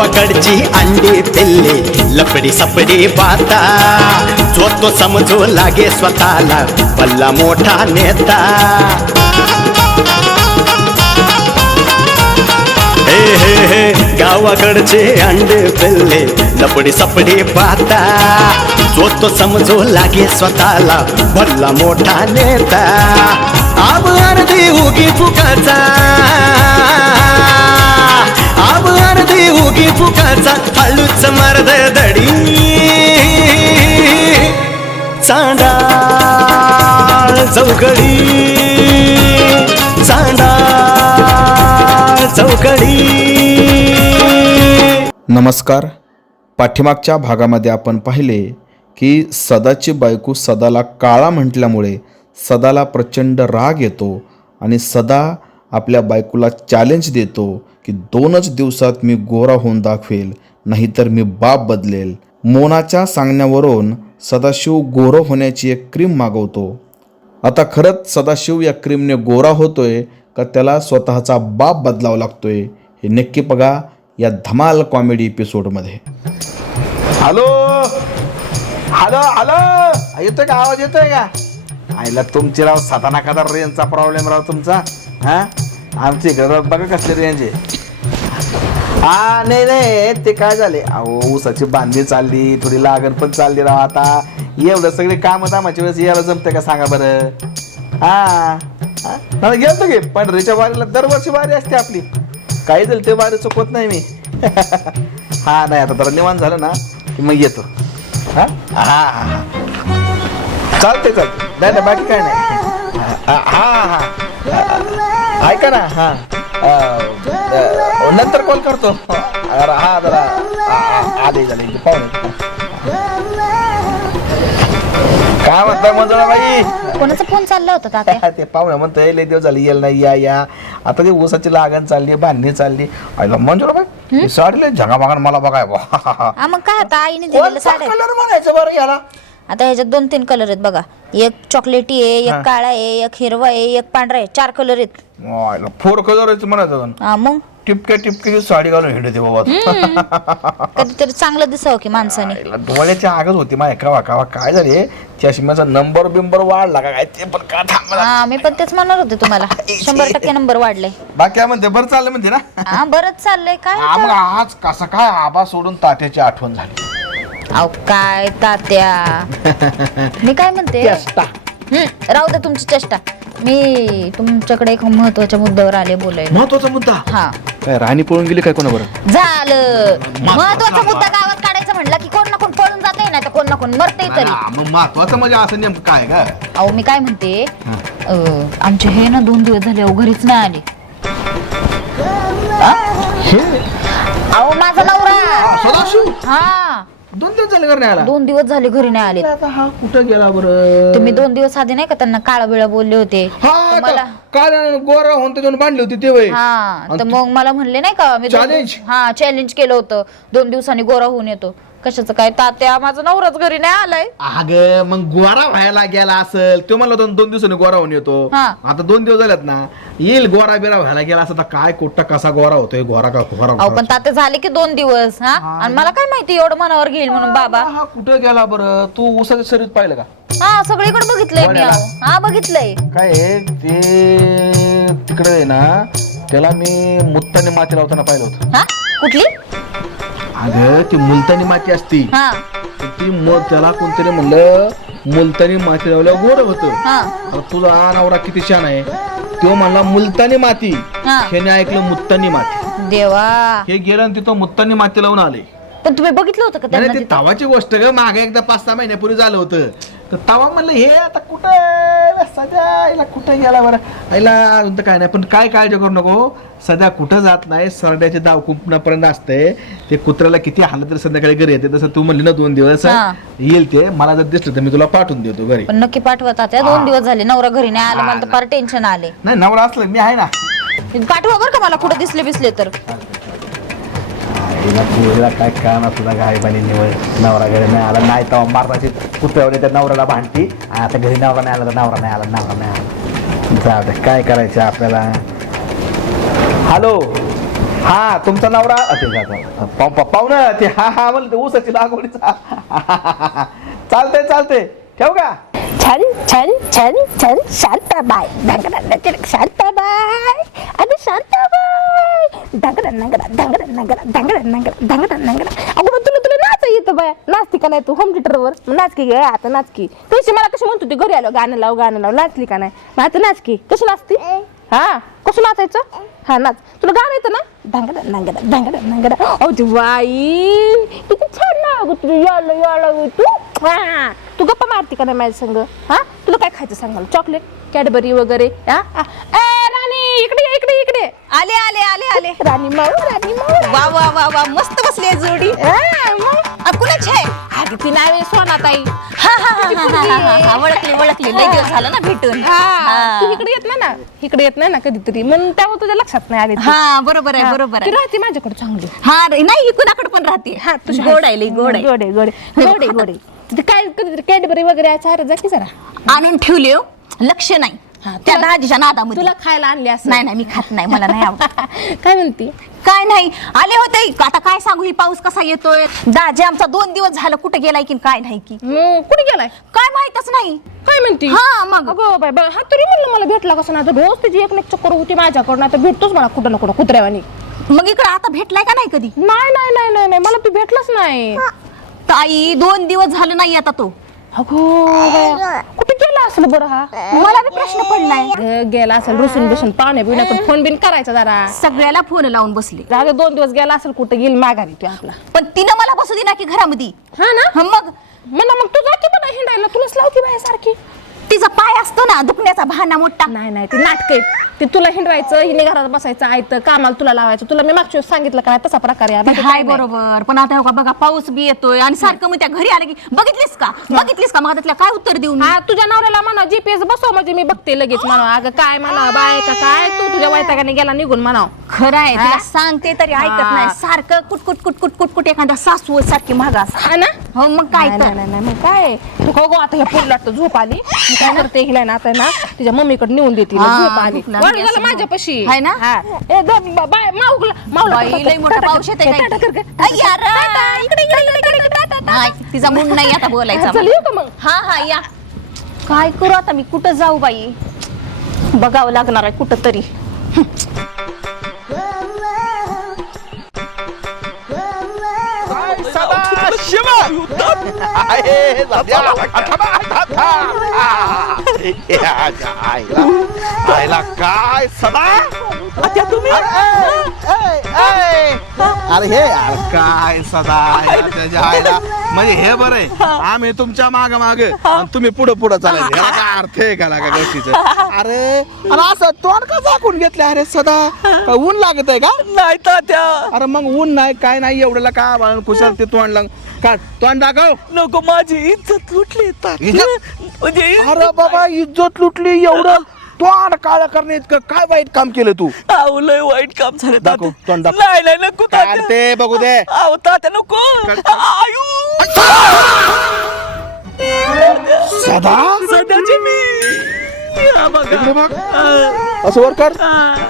गावाकडची अंडी पिल्ली लपडी सपडी बाता जो तो समजू लागे स्वतःला भल्ला मोठा नेता हे हे हे गावाकडचे अंडे पिल्ले लपडी सपडी बाता जो तो समजू लागे स्वतःला भल्ला मोठा नेता आब अर्धी उगी फुकाचा आब अर्धी उगी फुकाचा हळूच मर्द दडी चांडाळ चौकडी चांडाळ चौकडी. नमस्कार. पाठीमागच्या भागामध्ये आपण पाहिले की सदाची बायको सदाला काळा म्हटल्यामुळे सदाला प्रचंड राग येतो आणि सदा आपल्या बायकोला चॅलेंज देतो की 2च दिवसात मी गोरा होऊन दाखवेल, नाहीतर मी बाप बदलेल. मोनाच्या सांगण्यावरून सदाशिव गोरा होण्याची एक क्रीम मागवतो. आता खरंच सदाशिव या क्रीमने गोरा होतोय का त्याला स्वतःचा बाप बदलावा लागतोय हे नक्की बघा या धमाल कॉमेडी एपिसोडमध्ये. हॅलो हॅलो हॅलो, येतोय का आवाज? येतोय का? आईला तुमची राव साधा कदा रेंजचा प्रॉब्लेम राव तुमचा. हा आमची घर बघा कसली रेंज आहे. हा नाही नाही ते काय झाले, अहो ऊसाची बांधणी चालली, थोडी लागण पण चालली राव. आता एवढं सगळे काम दामाच्या वेळेस यायला जमते का सांगा बरं? हा गेलतो की पंढरीच्या वारीला, दरवर्षी वारी असते आपली. काही झालं ते वारी चुकवत नाही मी. हा नाही आता जरा निवांत झालं ना की मग येतो. हा हा हा चालते चालते, नाही नाही बाकी काय नाही. हा हा ऐका ना, हा नंतर कॉल करतो. हा जरा आले झाले पाहुणे. काय म्हणताय मंजुळाबाई? कोणाचा फोन चालला होता तात्या? ते पाहुणे म्हणतोय लय दिवस झाले येल नाही, या या. आता ते ऊसाची लागण चालली, बांधणी चालली. आईला मंजुळाबाई साडी लय झगामागण मला बघाय बा. मग काय आता आईने दिलेलं साड्या. कलर म्हणायचं बरं याला. आता ह्याच्यात 2-3 कलर आहेत बघा. एक चॉकलेटी आहे, एक काळा आहे, एक हिरवा आहे, एक पांढरा आहे. 4 कलर आहेत. 4 कलर म्हणायचं. हा मग टिपके टिपके साडी घालून हिंडते बाबा. कधीतरी चांगलं दिसावं की माणसाने. डोळ्याची आगच होती माझ्या कावा कावा. काय झाले चष्म्याचा नंबर बिंबर वाढला का काय ते पण का थांबला. हा मी पण तेच म्हणणार होते तुम्हाला. 100% नंबर वाढलाय. बाकी काय म्हणते? बरं चाललं म्हणते ना? हा बरंच चाललंय. काय मग आज कसा काय आबा सोडून तात्याची आठवण झाली? अहो काय तात्या, मी काय म्हणते, राहू दे तुमची चेष्टा. मी तुमच्याकडे एक महत्वाच्या मुद्द्यावर आले बोलायला. महत्वाचा मुद्दा? हा काय राणी पळून गेली काय कोणाबरोबर? झालं. महत्वाचा मुद्दा गावात काढायचा म्हणला की कोण ना कोण पळून जाते, नाही तर कोण ना कोण मरते तरी. मग महत्वाचं म्हणजे असं नेमकं काय का? अहो मी काय म्हणते, आमचे हे ना 2 दिवस झाले अहो घरीच नाही आले. अहो माझा नवरा सदाशिव हा 2 दिवस झाले घरी नाही आला. 2 दिवस झाले घरी नाही आले. आता हा कुठं गेला बरं? तुम्ही 2 दिवस आधी नाही का त्यांना काळा बिळा बोलले होते. मला काय गोरा होऊन त्याच्यावर बांधली होती ते वय. हा तर मग मला म्हणले नाही का मी चॅलेंज चॅलेंज केलं होतं 2 दिवसांनी गोरा होऊन येतो. कशाचं काय तात्या, माझा नवराच घरी नाही आलाय. अगं मग गोरा व्हायला गेला असेल तो, मला 2 दिवसांनी गोरा होऊन येतो. आता 2 दिवस झालेत ना, येईल गोरा बिरा व्हायला गेला असं तर काय कुठं कसा गोरा होतोय, गोरा का गोरा. अहो पण तात्या झाले की 2 दिवस. हा आणि मला काय माहिती एवढं मनावर घेईल म्हणून बाबा. हा कुठं गेला बरं? तू ऊसाच्या शरीर पाहिलं का? हा सगळीकडे बघितलंय मी. हा बघितलंय. काय ते तिकडे आहे ना, त्याला मी मुत्तानी माती लावताना पाहिलं होतं. हा कुठली? अगं ती मुलतानी माती असती. हा ती त्याला कोणतरी म्हणलं मुलतानी माती लावल्यावर गोड होतं. तुझा नवरा किती छान आहे, तो म्हणला मुलतानी माती. ह्याने ऐकलं मुत्तानी माती. देवा, हे गेलं आणि तिथं मुत्तानी माती लावून आले. पण तुम्ही बघितलं होतं का त्यांना? ती तवाची गोष्ट ग, मागे एकदा 5-6 महिन्यापूर्वी झालं होतं. तर तवा म्हणलं हे आता कुठं सध्या कुठं गेला बरं आईला अजून तर काय नाही. पण काय काळजी करू नको, सध्या कुठं जात नाही. सरड्याचे दाव कुंपणापर्यंत असते. ते कुत्र्याला किती हालत तरी संध्याकाळी घरी येते. तसं तू म्हणली ना 2 दिवस येईल ते. मला जर दिसलं तर मी तुला पाठवून देतो घरी. पण नक्की पाठवता. 2 दिवस झाले नवरा घरी नाही आला, मला तर फार टेन्शन आले. नाही नवरा असलं मी आहे ना. पाठवा बरं का मला, कुठे दिसले तर. काय काम तुला गायबानी निवड नवरा घरी नाही आला नाही तर मारण्याची कुत्र्यावर त्या नवऱ्याला भांडती. आता घरी नवरा नाही आला तर नवरा नाही आला. जाऊ दे काय करायचं आपल्याला. हॅलो हा तुमचा नवरा पाहुणं ते हा म्हणलं ते ऊसाची लागवडीचा चालतंय चालतंय ठेव का छान छान छान छान शांताबाई ढंगरा शांताबाई अरे शांताबाई ढंगरा नंगरा ढंगरा नंगरा ढंगरा नंगरा ढंगरा नंगरा अगं तुला तुला नाच येतं बाय नाचती का नाही तू होम थिएटरवर नाच की गे आता नाच की पैसे मला कशी म्हणतो ती घरी आलो गाणं लाव नाचली का नाही मग आता नाच की कशी नाचती हा कसं नाचायचं हा नाच तुला गाणं येतं ना ढंगरा नंगरा ढंगरा नंगरा अहो ती बाई किती छान ना अगं तुला यायला तू हा तू गप्पा मारती का नाही माझ्या संग हा तुला काय खायचं सांग मला चॉकलेट कॅडबरी वगैरे राणी इकडे आले आले आले आले राणी माऊ वा वा वा वा मस्त बसली आहे जोडी कुणाची आहे अगं ती नाही सोनाताई ओळखली लय दिवस झालं ना भेटून तू इकडे येत नाही ना कधीतरी म्हणून त्यामुळे तुझ्या लक्षात नाही आले हा बरोबर आहे बरोबर ती आहे राहते माझ्याकडे चांगली हा नाही कुणाकडे पण राहते हा तुझी गोड आहे लई गोड आहे गोडे तिथे काय कधीतरी कॅडबरी वगैरे चार जा की जरा आणून ठेवले हो लक्ष नाही त्या दाजीच्या नादामध्ये तुला खायला आणले असं नाही मी खात नाही मला नाही आवडत काय म्हणती काय नाही आले होते आता काय सांगू ही पाऊस कसा येतोय दाजी आमचा 2 दिवस झालं कुठे गेलाय की काय नाही की कुठे गेलाय काय माहितच नाही काय म्हणती हा मग अगो बाय बाय हा तरी म्हणलं मला भेटला कसं ना रोज त्याची एक चक्कर होती माझ्याकडून आता भेटतोच मला कुठं ना कुठं कुत्र्यावानी मग इकडे आता भेटलाय का नाही कधी नाही मला तू भेटलाच नाही ताई 2 दिवस झालं नाही आता तो अगो कुठे गेला असेल बरं हा मला बी प्रश्न पडलाय गेला असेल रुसून बसून पाहुणे बिण्याकडे फोन बिन करायचा जरा सगळ्याला फोन लावून बसले जागे 2 दिवस गेला असेल कुठे गेली माघारी तू आपला पण तिनं मला बसू दे ना की घरामध्ये हा ना मग म्हणा मग तू जा की पण हिंडायला तुलाच लावती बाया सारखी तिचा पाय असतो ना दुखण्याचा बहाणा मोठा नाही ती नाटक आहे ते तुला हिंडवायचं हिने घरात बसायचं आयतं कामाला तुला लावायचं तुला मी मागच्या वेळेस सांगितलं का तसा प्रकार आहे बाकी हाय काय नाही. बरोबर पण आता हो का बघा पाऊस बी येतोय आणि सारखं मग त्या घरी आले की बघितलीस का मग त्याला काय उत्तर देऊ हा तुझ्या नवऱ्याला म्हणा जीपीएस बसव म्हणजे मी बघते लगेच म्हणा अगं काय म्हणा बाय का काय तू तुझ्या वैतागाने गेला निघून म्हणाव खरं आहे तिला सांगते तरी ऐकत नाही सारखं कुटकुट एखादा सासू सारखी मागा हा ना हो मग काय तर नाही मग काय तू हो गो आता हे फोन लागतो झोप आली मी काय करते हिला ना आता ना तिच्या मम्मीकडे नेऊन देते हा, झोप आली भूक लागली वाढ झालं असेल. माझ्यापाशी हाय ना? हा. ए बाय माऊला बाई, लई मोठा पाऊस येतोय काय? आई, यार. हाय, तिचा मूड नाही आता बोलायचा चल येऊ का मग हा या काय करू आता मी कुठं जाऊ बाई बघावं लागणार आहे कुठं तरी आईला काय सदा तुम्ही अरे हे यार काय सदा त्याच्या आईला म्हणजे हे बरं आहे आम्ही तुमच्या माग तुम्ही पुढं चालायचं याला काय अर्थ आहे का लागा गोष्टीचं अरे असं तोंड का झाकून घेतलं अरे सदा काय ऊन लागत आहे का नाही तात्या अरे मग ऊन नाही काय नाही एवढ्याला का बाळून कुशल ते तोंड लाग काढ तोंड दाखव नको माझी इज्जत लुटली म्हणजे अरे बाबा इज्जत लुटली एवढं तोंड काळा करणे इतकं काय वाईट काम केलं तू आऊ लय वाईट काम झालं दाखव, तात्या. तोंड दाखव. नाही नको तात्या. काढते बघू दे आऊ तात्या नको आयु सदा सध्याची मी या बघा. इकडे बघ असं वर कर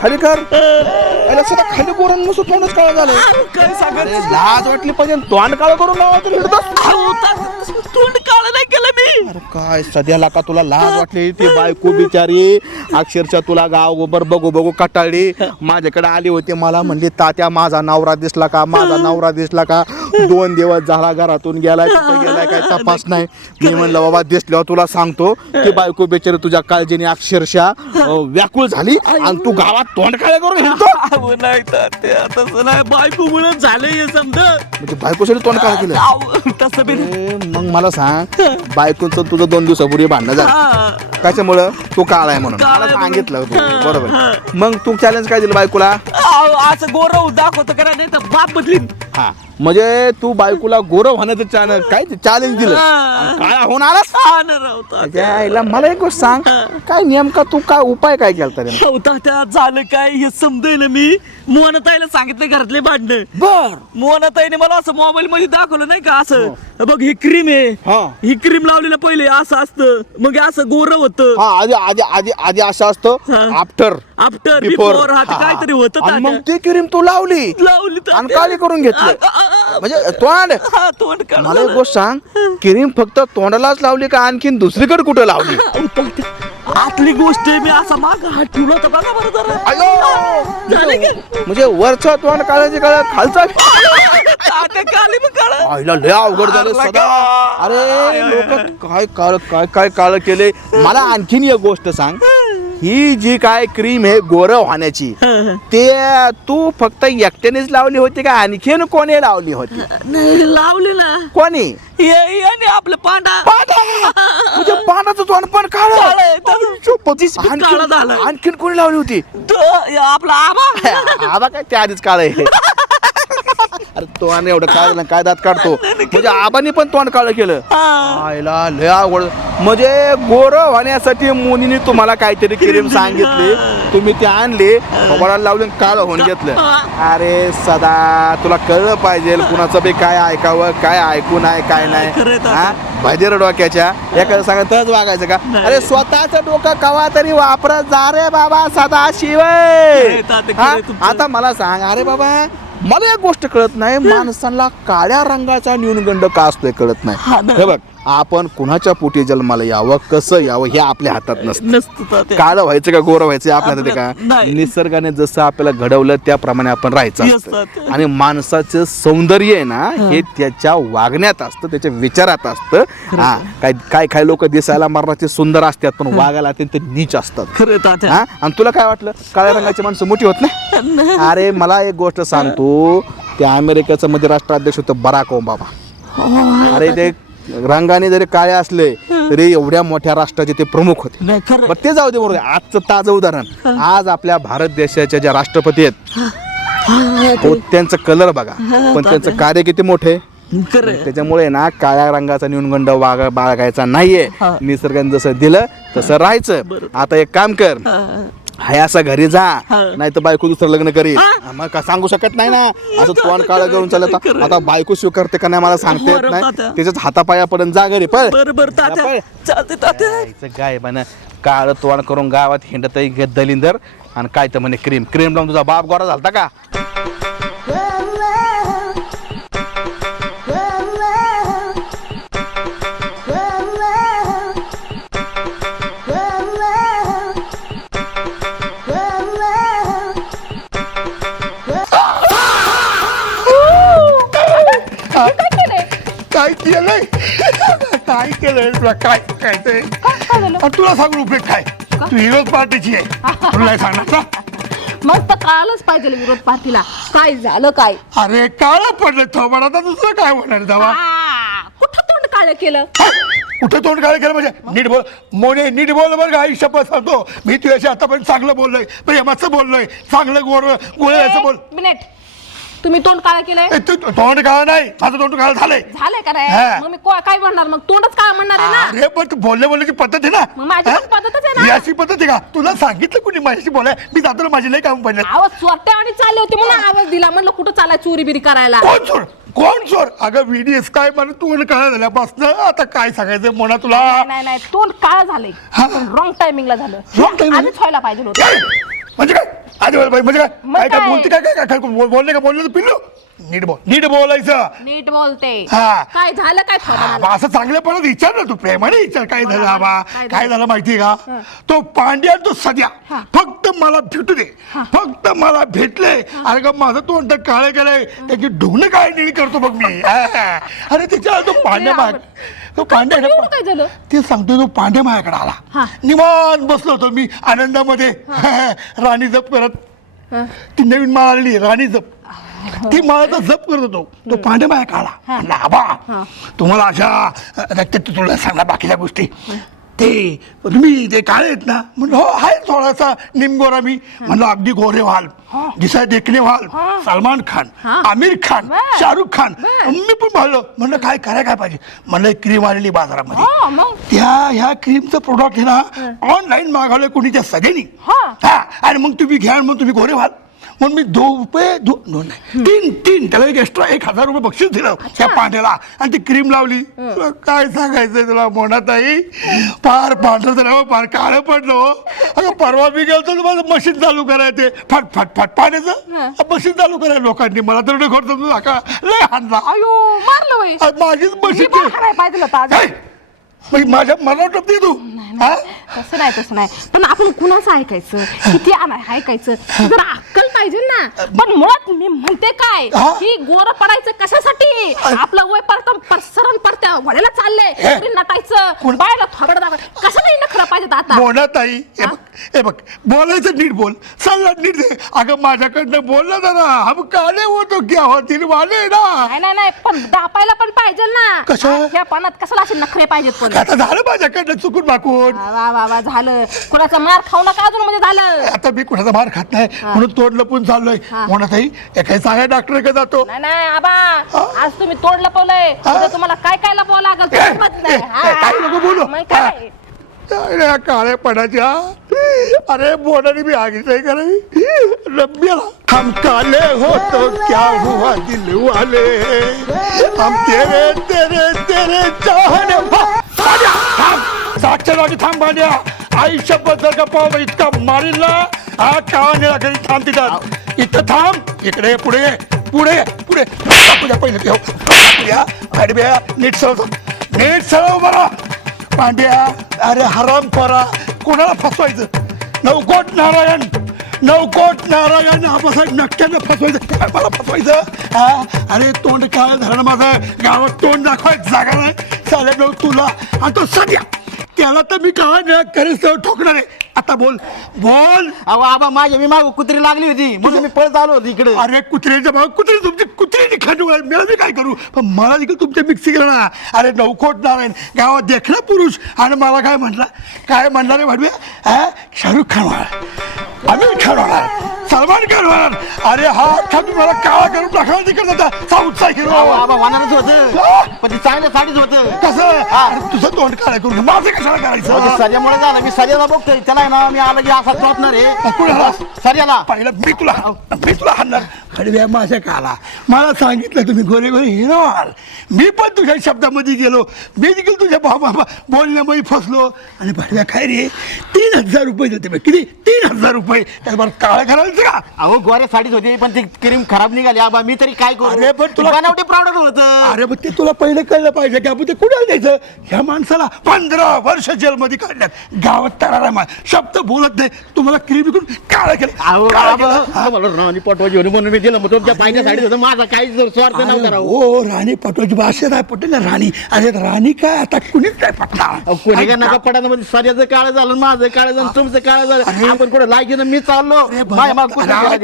खाली कर अरे सदा खाली करून मस्त तोंडच काळं झालं काय सांगत अरे लाज वाटली पाहिजे तोंड काळं करून लावायचं हिंडतोस. आऊ तात्या, तोंड काळं नाही केलं मी अरे काय सध्याला का तुला लाज वाटली ती बायको बिचारी अक्षरशः तुला गाव बर बघू कटाळली माझ्याकडे आली होती मला म्हणली तात्या माझा नवरा दिसला का 2 दिवस झाला घरातून गेलाय कुठे गेलाय काय तपास नाही मी म्हणलं बाबा दिसल्यावर तुला सांगतो की बायको बिचारी तुझ्या काळजीने अक्षरशः व्याकुळ झाली आणि तू गावात तोंड काळे करून हिंडतो आऊ नाही तात्या तसं नाही बायको मुळे झालंय समजा म्हणजे बायकोसाठी तोंड काळ केलं आऊ तसं बी अरे, मग मला सांग बायकोचं तुझं 2 दिवसापूर्वी भांडणं झालं हा. त्याच्यामुळं तू काळ आहे म्हणून काळा मला आहे सांगितलं म्हणून. होतं बरोबर मग तू चॅलेंज काय दिलं बायकोला आऊ, असं गोरव दाखवतो करा नाही तर बाप बदलीन हा म्हणजे तू बायकोला गोरं होण्याचं काय चॅलेंज दिलं आणि काळा होऊन आलास. हा ना राव तात्या. त्याच्या आईला मला एक गोष्ट सांग, काय नेमका तू काय उपाय काय केलता रे? राव तात्या झालं काय हे समजाय ना. मी मोहनताईला सांगितलं घरातले भांडणं. बर मोहनताईने मला असं मोबाईल मध्ये दाखवलं नाही का, असं बघ ही क्रीम आहे, हा. ही क्रीम लावलेलं पहिले असं असतं, मग हे असं गोरं होतं. हा आधी आधी आधी आधी असं असतं हा. आफ्टर आफ्टर बिफोर बिफोर हा ते काहीतरी होतं आणि मग तात्या. ती क्रीम तू लावली लावली तात्या. आणि काळी करून घेतली. म्हणजे तोंड हा तोंड काढलं. मला एक गोष्ट सांग, क्रीम फक्त तोंडालाच लावली का आणखीन दुसरीकडे कुठे लावली? आतली गोष्ट आहे, मी असा माग हात ठेवला होता बघा बरं जरा. अयो झालं का? म्हणजे वरचा तोंड काढायचे काळ खालचा तात्या काली मग काढा. आईला लय अवघड झालं अरे सदा. लगा. अरे लोक काय काळ काय काय काळ केले. मला आणखीन एक गोष्ट सांग, ही जी काय क्रीम आहे गोरं होण्याची, ते तू फक्त एकट्यानेच लावली होती का आणखीन कोणी लावली होती? नाही लावली ना. कोणी? आणि आपलं पांढा म्हणजे पानाचं तोंड पण काळ काळं आहे, तर काळं झालं. आणखीन कोणी लावली होती? आपला आबा. आबा काय त्या आधीच काळ आहे. अरे तोंड एवढं काळ ना काय दात काढतो, म्हणजे आबानी पण तोंड काळ केलं. आईला लय आवड. म्हणजे गोरं होण्यासाठी मुनीने तुम्हाला काहीतरी क्रीम सांगितली, तुम्ही ती आणली, कपाळाला लावून काळ होऊन घेतलं. अरे सदा तुला कळलं पाहिजे कुणाचं बी काय ऐकावं काय ऐकू नाही काय नाही. हा भाजीर डोक्याच्या एखादं सांगत तच वागायचं का? अरे स्वतःच डोकं कवा तरी वापरत जा रे बाबा सदा शिवाय. आता मला सांग, अरे बाबा मला एक गोष्ट कळत नाही, माणसांना काळ्या रंगाचा न्यूनगंड का असतोय कळत नाही. हे बघ, आपण कुणाच्या पोटी जन्माला यावं कसं यावं हे आपल्या हातात नसतं. नसतं तात्या. काळं व्हायचं का गोरं व्हायचं आपल्या हातात आहे का? नाही. निसर्गाने जसं आपल्याला घडवलं त्याप्रमाणे आपण राहायचं Yes, असतं. तात्या. आणि माणसाचं सौंदर्य आहे ना हे त्याच्या वागण्यात असतं, त्याच्या विचारात असतं. हा काय काय लोक दिसायला मरणाचे सुंदर असतात पण वागायला अत्यंत नीच असतात. खरं तात्या. हा आणि तुला काय वाटलं काळ्या रंगाची माणसं मोठी होत नाही? अरे मला एक गोष्ट सांगतो, त्या अमेरिकेचं मध्ये राष्ट्राध्यक्ष होतं बराक ओबामा. अरे ते रंगाने जरी काळे असले तरी एवढ्या मोठ्या राष्ट्राचे ते प्रमुख होते. नाही खरं. बरं ते जाऊ दे. बरोबर आजचं ताजं उदाहरण, आज आपल्या भारत देशाच्या ज्या राष्ट्रपती आहेत त्यांचं कलर बघा, पण त्यांचं कार्य किती मोठे. खरं. त्याच्यामुळे ना काळ्या रंगाचा न्यूनगंड बाळगायचा नाहीये. निसर्गाने जसं दिलं तसं राहायचं. आता एक काम कर, हाय असं घरी जा, नाही तर बायको दुसरं लग्न करील. मग का सांगू शकत नाही ना, असं तोंड काळं करून चालत. आता बायको स्वीकारते का नाही मला सांगता येत नाही. त्याच्याच हातापायापर्यंत जा घरी पण बरोबर तात्या. चालते तात्या. काय म्हण काळ तोंड करून गावात हिंडत दलिंदर आणि काय तर म्हणे क्रीम क्रीम लावून तुझा बाप गोरा झालता का? काय केलंय काय केलंय तुला काय काय ते तुला सांगून उपयोग काय? तू विरोध पार्टीची आहे, तुला नाही सांगणार का? मग तर कळालंच पाहिजे विरोध पार्टीला काय झालं काय. अरे काळं पडलं थोबाड, आता दुसरं काय होणार दवा? कुठं तोंड काळं केलं? कुठं तोंड काळ केलं म्हणजे? नीट बोल मोने, नीट बोल बरं का. शपथ सांगतो मी तुझ्याशी आतापर्यंत चांगलं बोललोय, प्रेमाचं बोललोय, चांगलं गोळ्याचं बोल. मिनिट, तुम्ही तोंड काळं केलंय? तोंड काळ नाही, माझं तोंड काळ झालंय. झालंय का हा. नाही? मग मी काय म्हणणार? मग तोंडच काय म्हणणार आहे ना? अरे पण तू बोलण्याची पद्धत आहे ना. मग माझी पण पद्धतच आहे ना. ही अशी पद्धत आहे का? तुला सांगितलं कुणी माझ्याशी बोलाय? मी जातो ना, माझी लई काम पडलं. आवाज चोरट्यावानी चालले होते म्हणून आवाज दिला. म्हणलं कुठं चालाय चोरी बिरी करायला? कोण चोर? कोण चोर? अगं व्हिडिओ काय मला तोंड काळ झाल्यापासून आता काय सांगायचं म्हणा तुला. नाही तोंड काळ झालंय, रॉंग टायमिंगला झालं. Wrong timing? आधीच व्हायला पाहिजे होतं. काय? म्हणजे काय आधी म्हणजे काय मग काय काय काय? बोलते काय काय काय बोलले का बोलले तर पिल्लू नीट बोल, नीट बोलायचं. नीट बोलते. हा. काय झालं काय हा, थोडं? असं चांगल्यापणात विचार ना, तू प्रेमाने विचार काय झालं बरोबर. बाबा, काय काय झालं? झालं माहितीये का? तो पांड्या तो सध्या फक्त मला भेटू दे, फक्त मला भेटले. अरे का माझं तोंड काळे केलंय, त्याची ढुंगण काय निळी करतो बघ मी. अरे त्याच्या तो पांड्या माग तो पांड्या आहे एवढं काय झालं? ना, ते सांगतोय तो पांड्या माझ्याकडे आला. निवांत बसलो होतो मी आनंदामध्ये राणी जप करत. ती नवीन माळ आलेली राणी जप, ती मला तर जप करत होतो. तो पांड्या माझ्या काढा म्हणला आबा तुम्हाला अशा रक्त तुला सांगला बाकीच्या गोष्टी तुम्ही ते काळे आहेत ना म्हणलं हो आहे थोडासा निमगोरा मी म्हणलं अगदी गोरे व्हाल दिसाय देखणे व्हाल सलमान खान आमिर खान शाहरुख खान मी पण म्हणलं काय करायला काय पाहिजे म्हणलं क्रीम आलेली बाजारामध्ये ह्या क्रीमचं प्रोडक्ट आहे ना ऑनलाईन मागवलंय कोणी त्या सगळ्यांनी हा आणि मग तुम्ही घ्या मग तुम्ही गोरे व्हाल म्हणून मी दोन नाही तीन त्याला एक एक्स्ट्रा 1000 रुपये बक्षीस दिलं त्या पांढऱ्याला आणि ती क्रीम लावली काय सांगायचं तुला मोनाताई फार पांढरं झालं फार काळं पडलं अगं परवा मी गेलो तर माझं मशीन चालू करायचे फट फट फट पाण्याचं मशीन चालू करायला लोकांनी मला तर खर्च लय हाणला माझीच मशीन माझ्या मला वाटत नाही तू तसं नाही पण आपण कुणाचं ऐकायचं किती ऐकायचं जरा अक्कल पाहिजे ना पण मुळात मी म्हणते काय की गोरं पडायचं कशासाठी आपलं वय सरळ परत्या घोड्याला चाललंय नटायचं बायला थोबड दाखव कशाला नखरं पाहिजे आता मोनाताई हे बघ बोलायचं नीट बोल सल्ला नीट दे अगं माझ्याकडनं बोललं जरा हम काले होतो क्या होतील वाले ना नाही पण दापायला पण पाहिजे ना कशा ह्या पानात कशाला असे नखरे पाहिजेत पण आता झालं माझ्याकडनं चुकून माकून वा झालं कुणाचा मार खाऊ नका अजून म्हणजे झालं आता मी कुणाचा मार खात नाही म्हणून तोड लपून चाललोय मोनाताई एखादी चांगल्या डॉक्टर कडे जातो नाही आबा आज तुम्ही तोड लपवलंय तुम्हाला काय लपवावं लागल काय नको बोलू काळ्या पडाच्या अरे बोलाने मी आगे नाही करावी रब्याला हम काले हो तो क्या हुआ दिल वाले हम तेरे तेरे तेरे चाहने साक्षर जागी थांब भांड्या आयुष्याबद्दल का पाव इतका मारील ना हा काळा घरी थांब तिथं इथं थांब इकडे पुढे पुढे पुढे तुझ्या पहिलं ठेव आडब्या नीट सरव बरा पांड्या अरे हराम खोरा कोणाला फसवायचं नवकोट नारायण आबासाहेब नक्क्यानं फसवायचं मला फसवायचं अरे तोंड काय झालं माझं गावात तोंड दाखवायचं जागा नाही चालेल तुला आणि तो सध्या त्याला तर मी काय करेल ठोकणार आहे आता बोल आबा माझ्या मी माग कुत्री लागली होती म्हणून मी पळत आलो होती इकडे अरे कुत्र्याच्या भाव तुमची कुत्र्याची खांडू मला मी काय करू पण मला देखील तुमच्या मिक्सी केलं ना अरे नवखोट नारायण गावात देखणा पुरुष आणि मला काय म्हणला रे भाडवे शाहरुख खान होणार आमिर खान होणार सलमान खान होणार अरे हा तुम्ही मला काळा करून टाकला तिकडे जाता उत्साह केलो होणारच होतं पण ते चांगल्या साडीच होतं कसं तुझं तोंड काळा करून माझं कशाला करायचं सर्यामुळे झालं मी सर्याला बघतोय त्याला ना मी आलं की असा टोचणार आहे सर्याला पहिलं मी तुला हाणणार खडव्या माझ्या काला मला सांगितलं तुम्ही गोरे हिरो आल मी पण तुझ्या शब्दामध्ये गेलो मी देखील तुझ्या बोलण्यामध्ये फसलो आणि भडव्या काय रे 3000 रुपये देते किती 3000 रुपये त्यात मला काळा घालायचं का अहो गोऱ्या साडीच होती पण ती क्रीम खराब निघाली आबा मी तरी काय करू अरे पण तुला बनावटी प्रॉडक्ट होतं अरे पण ते तुला पहिलं कळलं पाहिजे की आपण ते कुणाला द्यायचं ह्या माणसाला 15 वर्ष जेलमध्ये काढल्यात गावात तरारा शब्द बोलत नाही तुम्हाला क्रीम विकून काळा केलं पटवाजी म्हणून मी दिलं मग तुमच्या पाहिजे साडीत होतं माझा काही स्वार्थ नव्हता हो राणी पटवाची भाषा नाही पटेल ना राणी अरे राणी काय आता कुणीच काय पटणार कोणी काय नका पडा मध्ये सऱ्याचं काळ झालं माझं काळ झालं तुमचं काळ झालं आपण कुठं लायकी मी चाललो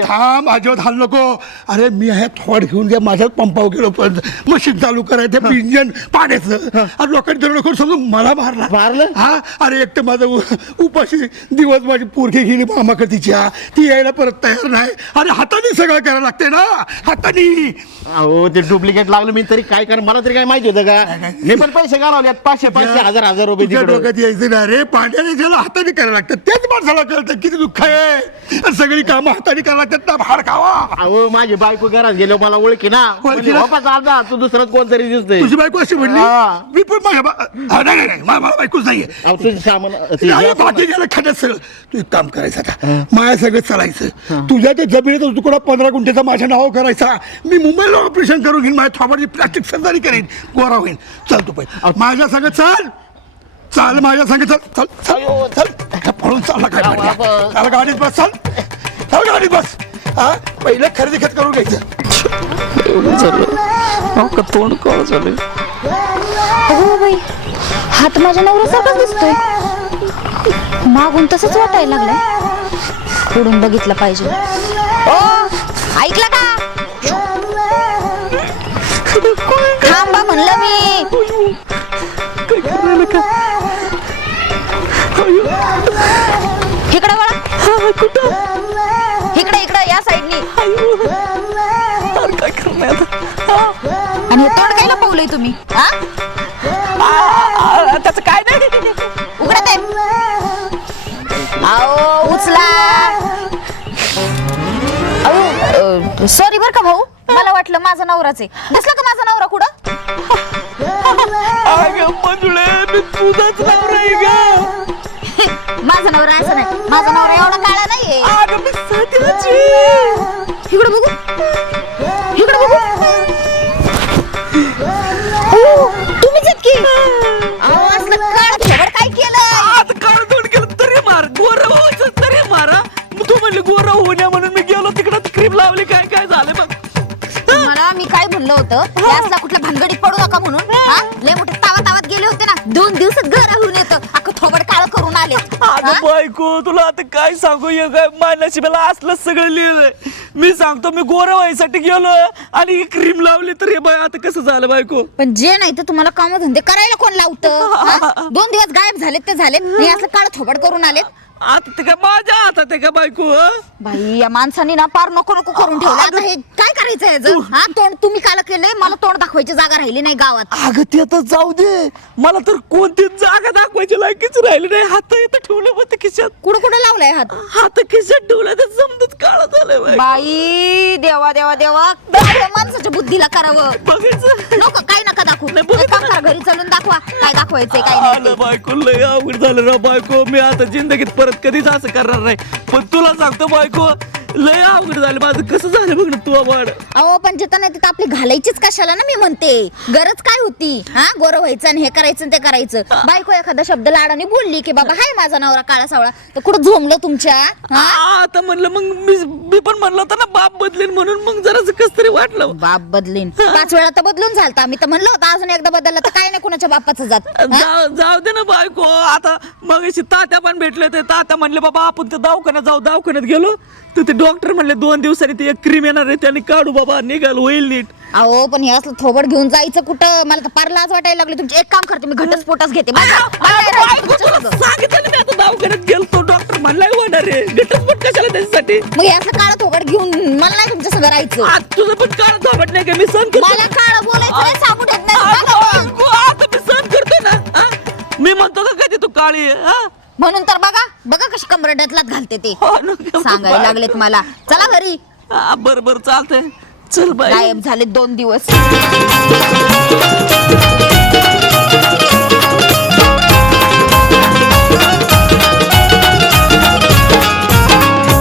थांब अजिबात हाल नको अरे मी हे थोड घेऊन घ्या माझ्याच पंपावर गेलो पण मशीन चालू करायचं इंजन पाण्याचं आणि लोकांनी तेवढं करून समजून मला मारलं हा अरे एक तर माझं उपाशी दिवस माझी पोरगी गेली मामाकडे तिच्या ती यायला परत तयार नाही अरे हाताने सगळं करायला लागते ना हाताने अहो ते डुप्लिकेट लागलं मी तरी काय कर मला तरी काय माहिती होतं का मी पण पैसे घालवले 500 1000 रुपये डोक्यात यायचं ना रे पांड्याने ज्याला हाताने करायला लागतात त्याच माणसाला कळतं किती दुःख आहे सगळी कामं हाताने करायला लागतात ना भाड खावा अहो माझी बायको घरात गेलो मला ओळखी ना तू दुसरं कोणतरी दिसतोय तुझी बायको अशी म्हणली मी पण माझ्या नाही मला बायकोच नाहीये तुझं सामान बाकी गेलं खड्यात सगळं तू एक काम करायचं आता माझ्या सगळं चालायचं तुझ्या त्या जमिनीचा तुकडा 15 गुंठेचा माझ्या नाव करायचा मी मुंबईला ऑपरेशन करून घेईन माझ्या थोबाची प्लास्टिक सर्जरी करेन गोरा होईन चल तू पण माझ्या सगळं चाल माझ्या संग चल पळून चालला काय गाडीत बस चल गाडीत बस हा पहिलं खरेदी खत करून घ्यायचं तोंड कळ झालं अगो बाई हात माझ्या नवऱ्यासारखाच दिसतोय मागून तसंच वाटायला लागलंय पुढून बघितलं पाहिजे ओ ऐकलं का थांबा म्हणलं मी नाही आता. आणि हे तोंड काय लपवलंय तुम्ही हा? त्याचं काय नाही. उघडा ते. आओ उचला. सॉरी बर का भाऊ, मला वाटलं माझा नवराच आहे. दिसला का माझा नवरा कुठं? अगं मंजुळे, मी तुझाच नवरा आहे ग. माझा नवरा असं नाही, माझा नवरा एवढा काळा नाहीये. अगं मी सध्याची. इकडे बघू, इकडे बघू. तुम्हीच आहेत की? अहो, असलं काळं थोबड काय केलं? आता काळ तोंड केलं तरी मार, गोरा व्हायचं तरी मारा. तू म्हणली गोरा होण्या म्हणून मी गेलो तिकडं, क्रीम लावली, काय काय झालं बघ. मला मी काय म्हणलं होतं, हे असला कुठल्या भानगडीत पडू नका म्हणून. हा? लय मोठे तावात गेले होते ना, 2 दिवसात घर होऊन येतं. अख्खं थोबड काळ करून आले. अगं बायको, तुला आता काय सांगू, हे काय मानसिबाला असलं सगळं लिहिलंय. मी सांगतो, मी गोरा व्हायसाठी गेलो आणि क्रीम लावली तर हे बाय आता कसं झालं बायको. पण जे नाही तर तुम्हाला काम धंदे करायला कोण लावतं? 2 दिवस गायब झालेत ते झालेत, हे असलं काळ थोबड करून आलेत. आता ते काय माझ्या हातात आहे का बायको? बाई, या माणसाने ना पार नको नको करून ठेवलं. आता हे काय करायचं याचं? हा, तोंड तुम्ही काल केलंय, मला तोंड दाखवायची जागा राहिली नाही गावात. अगं ते आता जाऊ दे, मला तर कोणतीच जागा दाखवायची लायकीच राहिली नाही. हात इथं ठेवलं होतं खिशात. कुठं कुठं लावलाय हात? हात खिशात ठेवलं तर समजत काळ झालंय बाई. बाई, देवा देवा देवा, काय माणसाच्या बुद्धीला करावं. बघायचं नको, काय नका दाखवू. नाही, बघू एक काम करा, घरी चालून दाखवा काय दाखवायचंय काय नाही ते. आलं बायको, लय अवघड झालं ना बायको. मी आता जिंदगीत परत कधीच असं करणार नाही. पण तुला सांगतो बायको, लय अवघड झालं माझं. कसं झालं बघ ना तू वाढ. अहो, पण जिथं नाही तिथं आपली घालायचीच कशाला ना, मी म्हणते. गरज काय होती हा गोरं व्हायचं आणि हे करायचं आणि ते करायचं? बायको एखादा शब्द लाडाने बोलली की बाबा हाय माझा नवरा काळा सावळा, तर कुठं झोमलं तुमच्या? आता म्हणलं मग मी पण म्हणलं होतं ना बाप बदलेन म्हणून, मग जरासं कस तरी वाटलं. बाप बदलीन 5 वेळा तर बदलून झालता. मी तर म्हणलं होतं अजून एकदा बदलला तर काय नाही कुणाच्या बापाचं जात. जाऊ दे ना बायको. आता मग अशी तात्या पण भेटले, ते तात्या म्हणले बाबा आपण ते दवाखान्यात जाऊ. दवाखान्यात गेलो तर ते डॉक्टर म्हणले 2 दिवसांनी ते एक क्रीम येणार आहे, त्याने काढू बाबा, निघाल होईल नीट. अहो, पण हे असलं थोबड घेऊन जायचं कुठं? मला तर पार लाज वाटायला लागली तुमची. एक काम करते, मी घटस्फोटच घेते. सांगितलं मी आता दवाखान्यात गेलतो, डॉक्टर म्हणलाय होणार आहे. घटस्फोट कशाला त्याच्यासाठी? मग हे असलं काळं थोबड घेऊन मला नाही तुमच्या संग राहायचं. आज तुझं पण काळ धाबट नाही का? मी सहन करतो. मला काळं बोलायचं नाही, सांगू देत नाही. आता मी सहन करतो ना. मी म्हणतो का कधी तू काळी आहे? म्हणून तर बघा कशी कमरड्यातलाच घालते ते. सांगायला लागले तुम्हाला. चला घरी. बर बर चालतंय, चल बाय. गायब झाले 2 दिवस.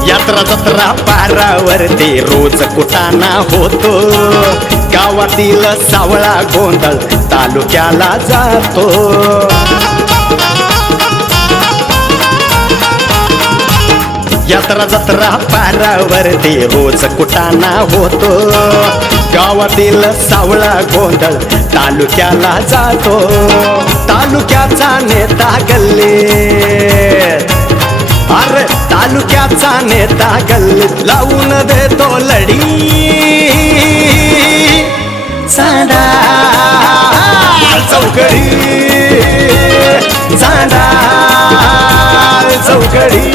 यात्रा जत्रा पारावरती रोज कुटाणा होतो. गावातील सावळा गोंधळ तालुक्याला जातो. यात्रा जत्रा पारावरती रोज कुटाणा होतो. गावातील सावळा गोंधळ तालुक्याला जातो. तालुक्याचा नेता गल्लीत, अरे तालुक्याचा नेता गल्लीत लावून देतो लढी. चांदा चौकडी, चांदा चौकडी.